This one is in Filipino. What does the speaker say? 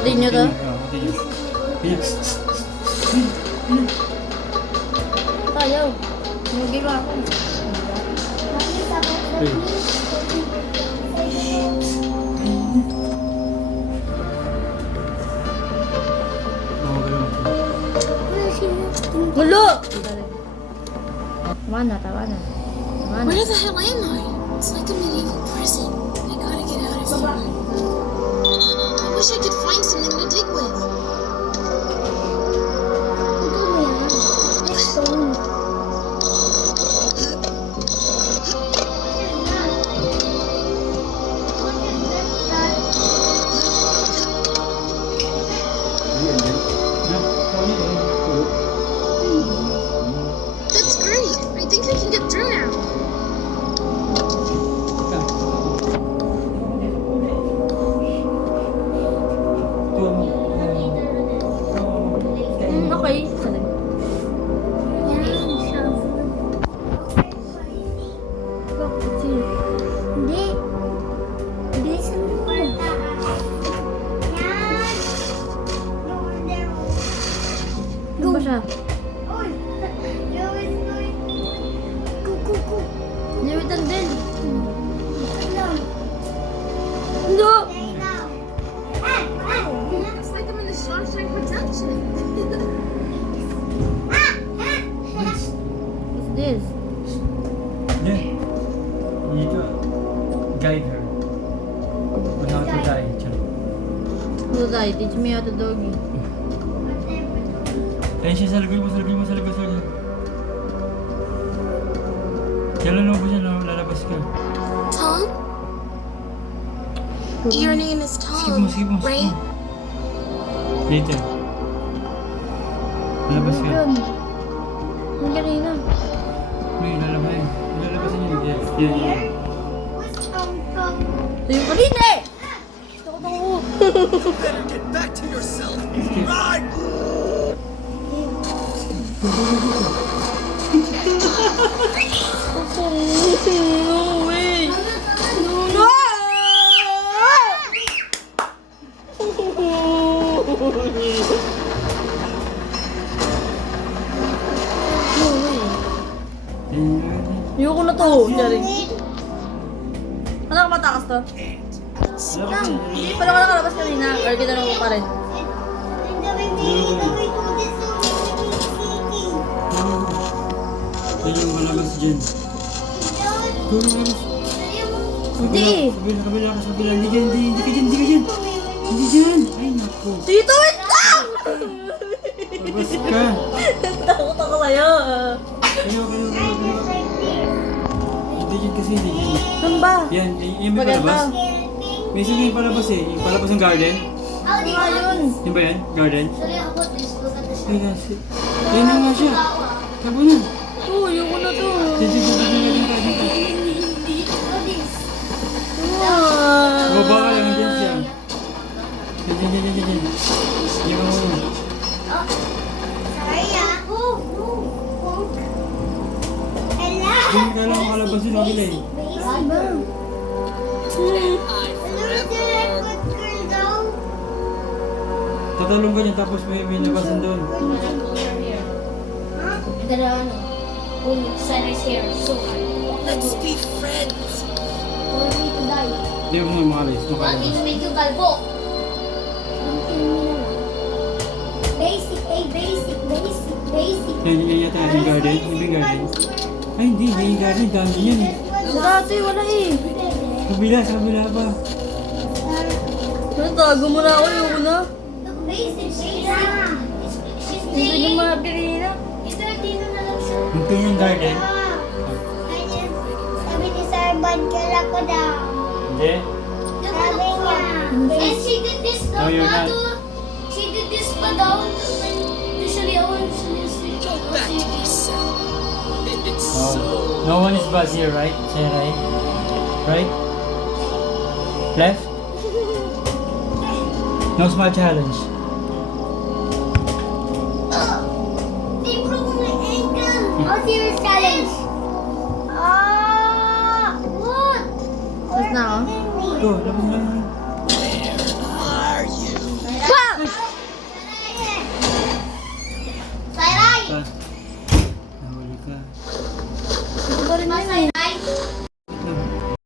Hindi nyo to? Tayo. Hindi ba ako? Gulo! Tawa na. Where the hell am I? It's like a medieval prison. I gotta get out of here. I wish I could find something to dig with. That's great. I think I can get through now. Okay. Hindi. Bilisan mo. Yan. Ano ba siya? Uy. Go. Niwitan din. Alam. Hindi! Stay now. It's like I'm in the Shawshank Redemption. What's this? Yeah. You need to guide her on how to die. Dudai, teach me how to doggy. Ayun siya, salagay mo. Kailan mo siya, lalabas ka. Tom? Your name is Sige Tom, mo. right? Later. Lalabas ka. Yun. Yung kanina. May lalabas. Lalabasan niya. Yeah. Ito yung kanina eh! Tako. Better get back to yourself. Run! No way! No! No way. Ayoko na to. Charing. Anak, matakas to? Lang. Paano ka nakalabas kanina? Or kita na mo pa rin? Ayun yung malabas dyan. Hindi. Kabila. Hindi ka dyan. Hindi dyan. Ay, naku. Dito, wait lang! Labas ka. Takot ako sa'yo. Kayo. Hindi dyan kasi, hindi dyan. Saan ba? Yan, yung may palabas. May isa yung palabas eh. Yung palabas ng garden. Ano nga yun? Yung ba yan? Garden? Ay, nasi. Yan na nga siya. Tabo na. Oo, yung una to. Dito. Baba ka lang, dyan siya. Dyan. Yung ano. Hindi ka lang makalabas yun, kabila eh. Tatalong ka niya tapos may labasan doon. Let's be friends. Hindi mo makalabas. Yan yata yung garden. Yung garden. Ay, hindi yung garden. Dungeon yan eh. Dati, wala eh. Sa kabila pa. Ano, tago mo na ako yung una. Hindi yung mga kanina. Ito yung garden. Sabi ni Sir Bad, kala ko daw. Hindi. Sabi niya. And she did this No, you're not. She did this pa daw. Usually I want to sleep. Back to yourself. It's Oh. so... No one is bad here, right? Say right. Right? Left? No smile challenge. Improve my ankle. Oh, serious challenge. What? Tapos na ako. Go, labas na. Where are you? ka. Nahuli ka. Ito pa rin yun eh.